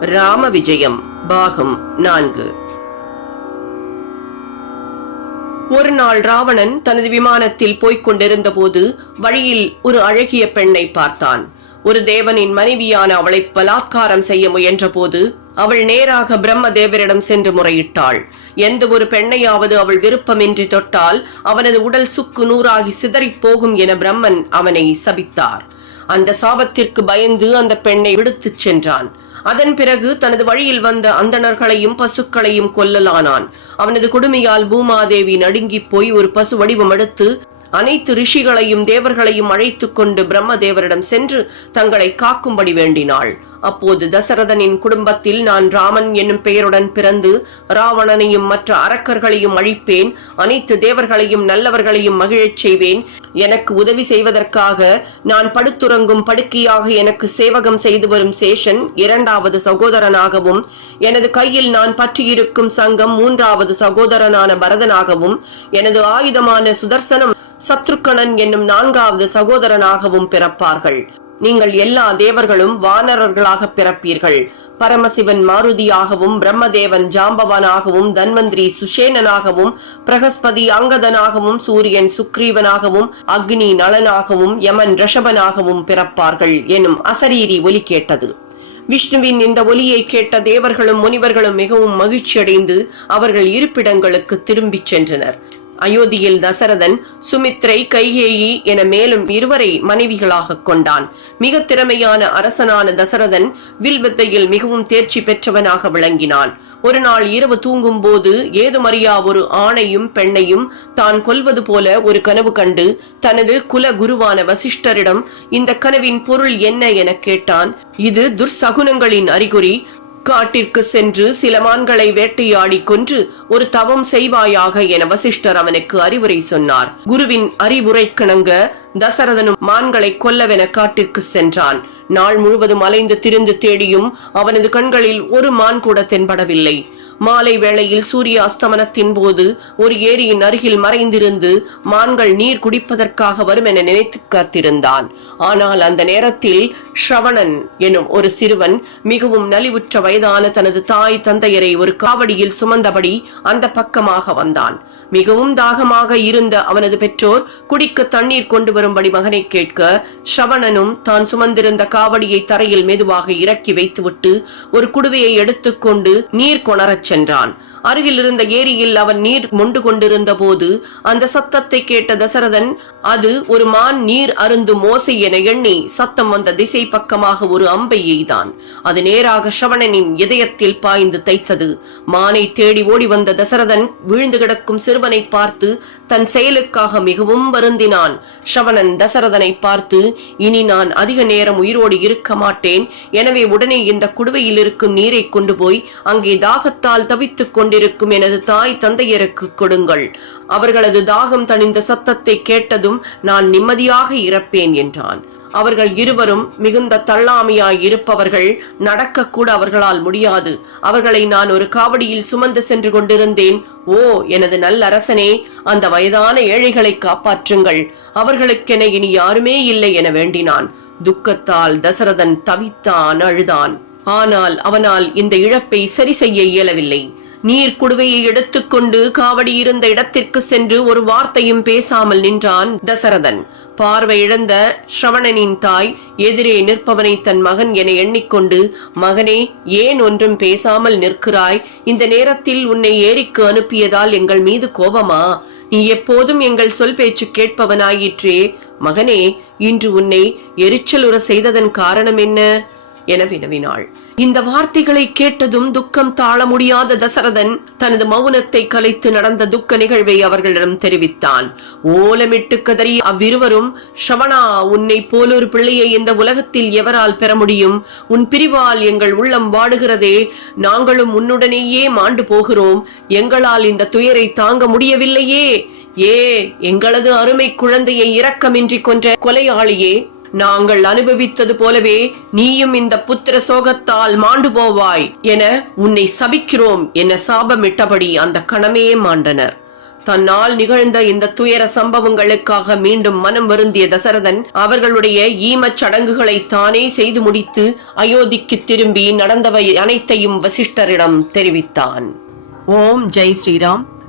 ராம விஜயம் பாகம் நான்கு. ஒரு நாள் ராவணன் தனது விமானத்தில் போய்க் கொண்டிருந்த போது வழியில் ஒரு அழகிய பெண்ணை பார்த்தான். ஒரு தேவனின் மனைவியான அவளை பலாத்காரம் செய்ய முயன்ற போது அவள் நேராக பிரம்ம தேவரிடம் சென்று முறையிட்டாள். எந்த ஒரு பெண்ணையாவது அவள் விருப்பமின்றி தொட்டால் அவனது உடல் சுக்கு நூறாகி சிதறிப் போகும் என பிரம்மன் அவனை சபித்தார். அந்த சாபத்திற்கு பயந்து அந்த பெண்ணை விடுத்துச் சென்றான். அதன் பிறகு தனது வழியில் வந்த அந்தணர்களையும் பசுக்களையும் கொல்லலானான். அவனது கொடுமையால் பூமாதேவி நடுங்கிப் போய் ஒரு பசு வடிவம் எடுத்து அனைத்து ரிஷிகளையும் தேவர்களையும் அழைத்துக் கொண்டு பிரம்மதேவரிடம் சென்று தங்களை காக்கும்படி வேண்டினாள். அப்போது தசரதனின் குடும்பத்தில் நான் ராமன் என்னும் பெயருடன் பிறந்து ராவணனையும் மற்ற அரக்கர்களையும் அழிப்பேன் அனைத்து தேவர்களையும் நல்லவர்களையும் மகிழச் செய்வேன். எனக்கு உதவி செய்வதற்காக நான் படுத்துறங்கும் படுக்கையாக எனக்கு சேவகம் செய்து வரும் சேஷன் இரண்டாவது சகோதரனாகவும் எனது கையில் நான் பற்றியிருக்கும் சங்கம் மூன்றாவது சகோதரனான பரதனாகவும் எனது ஆயுதமான சுதர்சனம் சத்ருக்கணன் என்னும் நான்காவது சகோதரனாகவும் பிறப்பார்கள். நீங்கள் எல்லா தேவர்களும் வானரர்களாக பிறப்பீர்கள். பரமசிவன் மாருதியாகவும் பிரம்மதேவன் ஜாம்பவானாகவும் தன்வந்திரி சுஷேனனாகவும் பிரகஸ்பதி அங்கதனாகவும் சூரியன் சுக்ரீவனாகவும் அக்னி நலனாகவும் யமன் ரிஷபனாகவும் பிறப்பார்கள் எனும் அசரீரி ஒலி கேட்டது. விஷ்ணுவின் இந்த ஒலியை கேட்ட தேவர்களும் முனிவர்களும் மிகவும் மகிழ்ச்சியடைந்து அவர்கள் இருப்பிடங்களுக்கு திரும்பிச் சென்றனர். அயோத்தியில் தசரதன் சுமித்ரை கைகேயி என மேலும் இருவரை மனைவிகளாக கொண்டான். மிக திறமையான அரசனான தசரதன் வில்வித்தையில் மிகவும் தேர்ச்சி பெற்றவனாக விளங்கினான். ஒரு நாள் இரவு தூங்கும் போது ஏதுமறியா ஒரு ஆணையும் பெண்ணையும் தான் கொல்வது போல ஒரு கனவு கண்டு தனது குல குருவான வசிஷ்டரிடம் இந்த கனவின் பொருள் என்ன? என கேட்டான். இது துர்சகுனங்களின் அறிகுறி. காட்டிற்கு சென்று சில மான்களை வேட்டையாடி கொன்று ஒரு தவம் செய்வாயாக என வசிஷ்டர் அவனுக்கு அறிவுரை சொன்னார். குருவின் அறிவுரைக்கிணங்க தசரதனும் மான்களை கொல்லவென காட்டிற்கு சென்றான். நாள் முழுவதும் அலைந்து திரிந்து தேடியும் அவனது கண்களில் ஒரு மான் கூட தென்படவில்லை. மாலை வேளையில் சூரிய அஸ்தமனத்தின் போது ஒரு ஏரியின் அருகில் மறைந்திருந்து மான்கள் நீர் குடிப்பதற்காக வரும் என நினைத்து காத்திருந்தான். ஆனால் அந்த நேரத்தில் ஸ்ரவணன் எனும் ஒரு சிறுவன் மிகவும் நலிவுற்ற வயதான தனது தாய் தந்தையரை ஒரு காவடியில் சுமந்தபடி அந்த பக்கமாக வந்தான். மிகவும் தாகமாக இருந்த அவனது பெற்றோர் குடிக்க தண்ணீர் கொண்டு வரும்படி மகனை கேட்க ஸ்ரவணனும் தான் சுமந்திருந்த காவடியை தரையில் மெதுவாக இறக்கி வைத்துவிட்டு ஒரு குடுவையை எடுத்துக்கொண்டு நீர் கொணரச் சென்றான் அருகில் இருந்த ஏரியில் அவன் நீர் மொண்டு கொண்டிருந்த போது அந்த சத்தத்தை கேட்ட தசரதன் அது ஒரு மான் நீர் அருந்தும் ஓசை என எண்ணி சத்தம் வந்த திசை பக்கமாக ஒரு அம்பை எய்தான். அது நேராக சவணனின் இதயத்தில் பாய்ந்து தைத்தது. மானை தேடி ஓடி வந்த தசரதன் விழுந்து கிடக்கும் சிறுவனை பார்த்து தன் செயலுக்காக மிகவும் வருந்தினான். சவணன் தசரதனை பார்த்து இனி நான் அதிக நேரம் உயிரோடு இருக்க மாட்டேன். எனவே உடனே இந்த குடுவையில் இருக்கும் நீரை கொண்டு போய் அங்கே தாகத்தால் தவித்துக் கொண்டு கொண்டிருக்கும் எனது தாய் தந்தையருக்கு கொடுங்கள். அவர்களது தாகம் தணிந்த சத்தத்தை கேட்டதும் நான் நிம்மதியாக இறப்பேன் என்றான். அவர்கள் இருவரும் மிகுந்த தள்ளாமையாய் இருப்பவர்கள் நடக்கக்கூட அவர்களால் முடியாது. அவர்களை நான் ஒரு காவடியில் சுமந்து சென்று கொண்டிருந்தேன். ஓ எனது நல்ல அரசனே அந்த வயதான ஏழைகளை காப்பாற்றுங்கள். அவர்களுக்கென இனி யாருமே இல்லை என வேண்டினான். துக்கத்தால் தசரதன் தவித்தான் அழுதான். ஆனால் அவனால் இந்த இழப்பை சரி செய்ய இயலவில்லை. நீர் குடுவையை எடுத்துக்கொண்டு காவடி இருந்த இடத்திற்கு சென்று ஒரு வார்த்தையும் பேசாமல் நின்றான் தசரதன். பார்வை இழந்த ஸ்ரவணனின் தாய் எதிரே நிற்பவனை தன் மகன் என எண்ணிக்கொண்டு மகனே ஏன் ஒன்றும் பேசாமல் நிற்கிறாய்? இந்த நேரத்தில் உன்னை ஏரிக்கு அனுப்பியதால் எங்கள் மீது கோபமா? நீ எப்போதும் எங்கள் சொல் பேச்சு கேட்பவனாயிற்றே. மகனே இன்று உன்னை எரிச்சலுற செய்ததன் காரணம் என்ன? என வினவினாள் இந்த வார்த்தைகளை கேட்டதும் துக்கம் தாழ முடியாத தசரதன் தனது மௌனத்தை கலைத்து நடந்த துக்க நிகழ்வை அவர்களிடம் தெரிவித்தான். ஓலமிட்டு கதறி அவ்விருவரும் ஷவனா உன்னை போலொரு பிள்ளையை இந்த உலகத்தில் எவரால் பெற முடியும்? உன் பிரிவால் எங்கள் உள்ளம் வாடுகிறதே. நாங்களும் உன்னுடனேயே மாண்டு போகிறோம். எங்களால் இந்த துயரை தாங்க முடியவில்லையே. ஏ எங்களது அருமை குழந்தையை இரக்கமின்றி கொன்ற கொலையாளியே நாங்கள் அனுபவித்தது போலவே நீயும் இந்த புத்திர சோகத்தால் மாண்டு போவாய் என உன்னை சபிக்கிறோம் என சாபமிட்டபடி அந்த கணமே மாண்டனர். தன்னால் நிகழ்ந்த இந்த துயர சம்பவங்களுக்காக மீண்டும் மனம் வருந்திய தசரதன் அவர்களுடைய ஈமச் சடங்குகளை தானே செய்து முடித்து அயோத்திக்கு திரும்பி நடந்தவை அனைத்தையும் வசிஷ்டரிடம் தெரிவித்தான். ஓம் ஜெய் ஸ்ரீராம்.